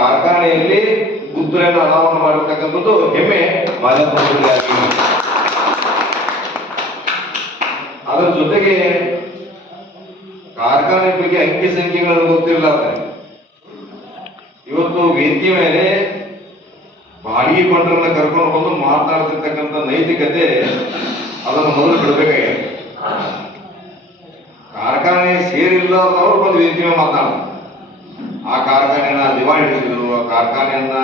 ಕಾರ್ಖಾನೆಯಲ್ಲಿ ಗುದ್ದಲಿಯನ್ನು ಅನಾವರಣ ಮಾಡಿರ್ತಕ್ಕಂಥದ್ದು ಹೆಮ್ಮೆ ಮಾಧ್ಯಮವಾಗಿ ಅದರ ಜೊತೆಗೆ ಕಾರ್ಖಾನೆ ಬಗ್ಗೆ ಅಂಕಿ ಸಂಖ್ಯೆಗಳನ್ನು ಗೊತ್ತಿರಲಾರ್ದೆ. ಇವತ್ತು ವೇದಿಕೆ ಮೇಲೆ ಬಾಡಿಗೆ ಬಂಡರನ್ನ ಕರ್ಕೊಂಡು ಬಂದು ಮಾತನಾಡ್ತಿರ್ತಕ್ಕಂಥ ನೈತಿಕತೆ ಅದನ್ನು ಮೊದಲು ಬಿಡಬೇಕಾಗಿದೆ. ಕಾರ್ಖಾನೆ ಸೇರಿಲ್ಲದವರು ಬಂದು ವೇದಿಕೆ ಮೇಲೆ ಮಾತನಾಡ್ತಾರೆ ಆ ಕಾರ್ಖಾನೆಯನ್ನ ದಿವಾಳಿ ಹಿಡಿಸಿದ್ರು, ಆ ಕಾರ್ಖಾನೆಯನ್ನ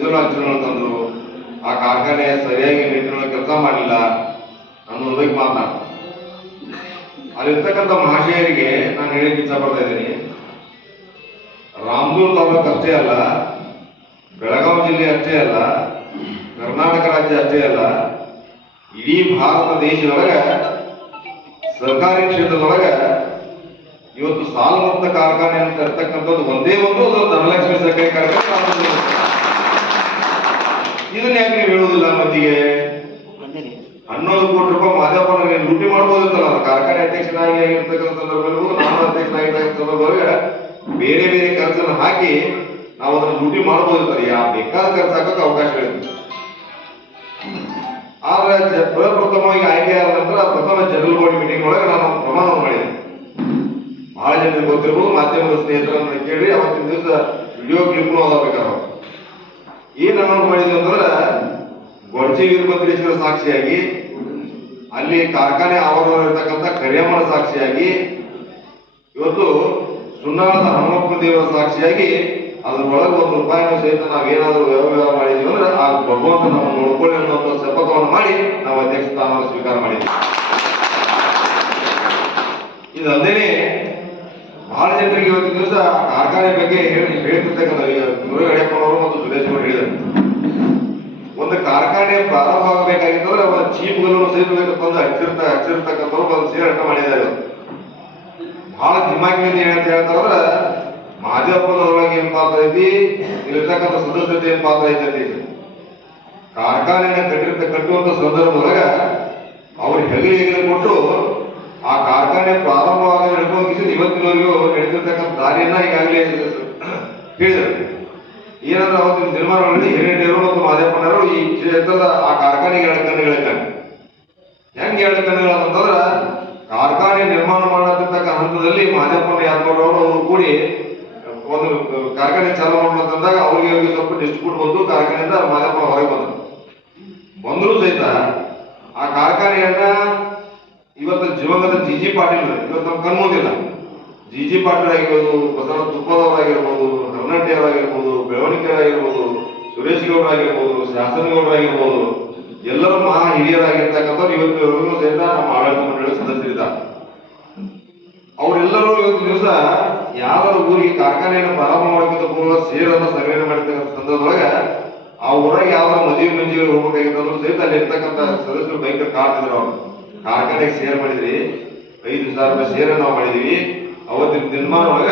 ದುರ್ಲಕ್ಷಣಗಳು ತಂದ್ರು ಆ ಕಾರ್ಖಾನೆ ಸರಿಯಾಗಿ ನಿಟ್ಟಿನ ಕೆಲಸ ಮಾಡಲಿಲ್ಲ. ಅನ್ನೋದಕ್ಕೆ ಮಾತನಾಡ್ತಾರೆ ಅಲ್ಲಿರ್ತಕ್ಕಂಥ ಮಹಾಶಯರಿಗೆ ನಾನು ಹೇಳಿಕ್ಕೆ ಇಚ್ಛೆ ಪಡ್ತಾ ಇದ್ದೀನಿ. ರಾಮದೂರ್ ತಾಲೂಕು ಅಷ್ಟೇ ಅಲ್ಲ, ಬೆಳಗಾವಿ ಜಿಲ್ಲೆ ಅಷ್ಟೇ ಅಲ್ಲ, ಕರ್ನಾಟಕ ರಾಜ್ಯ ಅಷ್ಟೇ ಅಲ್ಲ, ಇಡೀ ಭಾರತ ದೇಶದೊಳಗ ಸರ್ಕಾರಿ ಕ್ಷೇತ್ರದೊಳಗ ಇವತ್ತು ಸಾಲ ಮುಕ್ತ ಕಾರ್ಖಾನೆ ಅಂತ ಇರ್ತಕ್ಕಂಥದ್ದು ಒಂದೇ ಒಂದು ಅದು ಧನಲಕ್ಷ್ಮಿ ಸಕ್ಕರೆ ಕಾರ್ಖಾನೆ ಇದನ್ನ ಯಾಕೆ ನೀವು ಹೇಳುವುದಿಲ್ಲ ಮಂದಿಗೆ ಹನ್ನೊಂದು ಕೋಟಿ ರೂಪಾಯಿ ಮಾದಪ್ಪನ ನೀವು ಲೂಟಿ ಮಾಡ್ಬೋದಿತ್ತಲ್ಲ? ಕಾರ್ಖಾನೆ ಅಧ್ಯಕ್ಷನಾಗಿ ಆಗಿರ್ತಕ್ಕಂಥ ಸಂದರ್ಭದಲ್ಲಿ, ನಾನು ಅಧ್ಯಕ್ಷನಾಗಿರ್ತಕ್ಕಂಥ ಬೇರೆ ಬೇರೆ ಖರ್ಚನ್ನ ಹಾಕಿ ನಾವು ಅದನ್ನು ಲೂಟಿ ಮಾಡ್ಬೋದಿತ್ತಲ್ಲ? ಯಾ ಬೇಕಾದ ಖರ್ಚು ಹಾಕೋಕೆ ಅವಕಾಶಗಳಿತ್ತು ಆದ್ರೆ ಪ್ರಪ್ರಥಮವಾಗಿ ಆಯ್ಕೆ ಆದ ನಂತರ ಪ್ರಥಮ ಜನರಲ್ ಬೋರ್ಡ್ ಮೀಟಿಂಗ್ ಒಳಗೆ ನಾನು ಬಹಳ ಗೊತ್ತಿರಬಹುದು ಮಾಧ್ಯಮದ ಸ್ನೇಹಿತರನ್ನ ಕೇಳಿ ಅವತ್ತಿನ ದಿವಸ ವಿಡಿಯೋ ಕ್ಲಿಪ್ ಅದಾಗಬೇಕಾರ ಏನ್ ಅನೌನ್ಸ್ ಮಾಡಿದ್ವಿ ಅಂತಂದ್ರೆ ಗೊರ್ಜಿ ವೀರಭದ್ರೇಶ್ವರ ಸಾಕ್ಷಿಯಾಗಿ, ಅಲ್ಲಿ ಕಾರ್ಖಾನೆ ಆವರಣದಲ್ಲಿರ್ತಕ್ಕಂಥ ಕರಿಯಮ್ಮನ ಸಾಕ್ಷಿಯಾಗಿ, ಇವತ್ತು ಸುನ್ನಾಳದ ಹನುಮಪ್ಪ ದೇವರ ಸಾಕ್ಷಿಯಾಗಿ ಅದ್ರೊಳಗೆ ಒಂದು ರೂಪಾಯಿನ ಸಹಿತ ನಾವೇನಾದ್ರೂ ವ್ಯವಹಾರ ಮಾಡಿದ್ವಿ ಅಂದ್ರೆ ಆ ಭಗವಂತ ನಮ್ಮ ನೋಡ್ಕೊಳ್ಳಿ ಅನ್ನೋ ಶಪಥವನ್ನು ಮಾಡಿ ನಾವು ಅಧ್ಯಕ್ಷ ಸ್ಥಾನವನ್ನು ಸ್ವೀಕಾರ ಮಾಡಿದ್ವಿ. ಇದಲ್ಲದೆ ಬಹಳ ಜನರಿಗೆ ಇವತ್ತು ದಿವಸ ಕಾರ್ಖಾನೆ ಬಗ್ಗೆ ಹೇಳಿ ಹೇಳ್ತಿರ್ತಕ್ಕಂಥ ಮುರುಘ ಯಡಿಯೂರಪ್ಪನವರು ಮತ್ತು ಸುರೇಶ್ ಕುಮಾರ್ ಹೇಳಿದರು ಒಂದು ಕಾರ್ಖಾನೆ ಪ್ರಾರಂಭ ಆಗಬೇಕಾಗಿತ್ತಂದ್ರೆ ಅವರ ಚೀಪ್ಗಳನ್ನು ಸಹಿತ ತಂದು ಹಚ್ಚಿರ್ತ ಹಚ್ಚಿರ್ತಕ್ಕಂಥವ್ರು ಒಂದು ಸೇರಾಟ ಮಾಡಿದ್ದಾರೆ ಬಹಳ ದಿಮಾಕಿನಿಂದ ಏನಂತ ಹೇಳ್ತಾರಂದ್ರೆ ಮಾದೇವಪ್ಪನವರೊಳಗೆ ಏನ್ ಪಾತ್ರ ಐತಿ? ಇಲ್ಲಿರ್ತಕ್ಕಂಥ ಸದಸ್ಯತೆ ಏನ್ ಪಾತ್ರ ಐತಿ ಕಾರ್ಖಾನೆಯನ್ನು ಕಟ್ಟಿರ್ತ ಕಟ್ಟುವಂತ ಸಂದರ್ಭದೊಳಗ ಅವ್ರ ಹೆಗಲಿ ಕೊಟ್ಟು ಆ ಕಾರ್ಖಾನೆ ಪ್ರಾರಂಭವಾಗಿ ನಡ್ಕೊಂಡು ಇವತ್ತಿನವರೆಗೂ ನಡೆದಿರ್ತಕ್ಕಂಥ ದಾರಿಯನ್ನ ಈಗಾಗಲೇ ಹೇಳಿದರು ಏನಂದ್ರೆ ಅವತ್ತಿನ ನಿರ್ಮಾಣಗಳಲ್ಲಿ ಹಿರಿಯರು ಮತ್ತು ಮಾದೇವಪ್ಪನವರು ಈ ಕ್ಷೇತ್ರದ ಆ ಕಾರ್ಖಾನೆಗೆ ಎರಡು ಕಣ್ಣುಗಳ ಕಣ್ಣು. ಹೆಂಗೆ ಎರಡು ಕಣ್ಣುಗಳು ಅಂತಂದ್ರ ಕಾರ್ಖಾನೆ ನಿರ್ಮಾಣ ಮಾಡತಕ್ಕ ಹಂತದಲ್ಲಿ ಮಾದೇವಪ್ಪನ ಯಾದಗೌಡರವರು ಅವರು ಕೂಡಿ ಒಂದು ಕಾರ್ಖಾನೆ ಚಾಲೂ ಮಾಡ್ಬೇಕಂದಾಗ ಅವ್ರಿಗೆ ಅವ್ರಿಗೆ ಸ್ವಲ್ಪ ಡಿಸ್ಟ್ರಿಬ್ಯೂಟ್ ಬಂದು ಕಾರ್ಖಾನೆಯಿಂದ ಮಾದೇವಪ್ಪನ ಹೊರಗೆ ಬಂದರು. ಬಂದರೂ ಸಹಿತ ಆ ಕಾರ್ಖಾನೆಯನ್ನ ಇವತ್ತು ಜೀವಂಗದ ಜಿ ಜಿ ಪಾಟೀಲ್, ಇವತ್ತು ನಮ್ಮ ಕಣ್ಮುಂದಿಲ್ಲ ಜಿ ಜಿ ಪಾಟೀಲ್ ಆಗಿರ್ಬೋದು ಬಸವ ತುಪ್ಪದವರಾಗಿರ್ಬೋದು ಕರ್ನಾಟಕರಾಗಿರ್ಬೋದು ಬೆಳವಣಿಗೆರಾಗಿರ್ಬೋದು ಸುರೇಶ್ ಗೌಡರಾಗಿರ್ಬೋದು ಆಗಿರ್ಬೋದು ಎಲ್ಲರೂ ಮಹಾ ಹಿರಿಯರಾಗಿರ್ತಕ್ಕಂಥವ್ರು ಇವತ್ತು ಸಹಿತ ನಮ್ಮ ಆಡಳಿತ ಮಂಡಳಿ ಸದಸ್ಯರಿದ್ದಾರೆ. ಅವರೆಲ್ಲರೂ ಇವತ್ತು ದಿವಸ ಯಾವ್ದಾರ ಊರಿಗೆ ಕಾರ್ಖಾನೆಯನ್ನು ಪ್ರಾರಂಭ ಮಾಡೋಕ್ಕಿಂತ ಪೂರ್ವ ಸೇರನ್ನು ಸರ್ವೇನ ಮಾಡಿರ್ತಕ್ಕಂಥ ಸಂದರ್ಭದೊಳಗೆ ಆ ಊರಾಗ ಯಾವ್ದಾರ ಮದುವೆ ಮಂಜಿಗೆ ಹೋಗ್ಬೇಕಾಗಿತ್ತಂದ್ರೂ ಸಹಿತ ಅಲ್ಲಿ ಇರ್ತಕ್ಕಂಥ ಸದಸ್ಯರು ಭಯಂಕರ ಕಾಡ್ತಿದ್ರು ಅವ್ರು. ಕಾರ್ಖಾನೆಗೆ ಸೇರ್ ಮಾಡಿದ್ರಿ. ಐದು ಸಾವಿರ ರೂಪಾಯಿ ಸೇರ್ ನಾವು ಮಾಡಿದೀವಿ. ಅವತ್ತಿನ ದಿನಮಾನ ಒಳಗ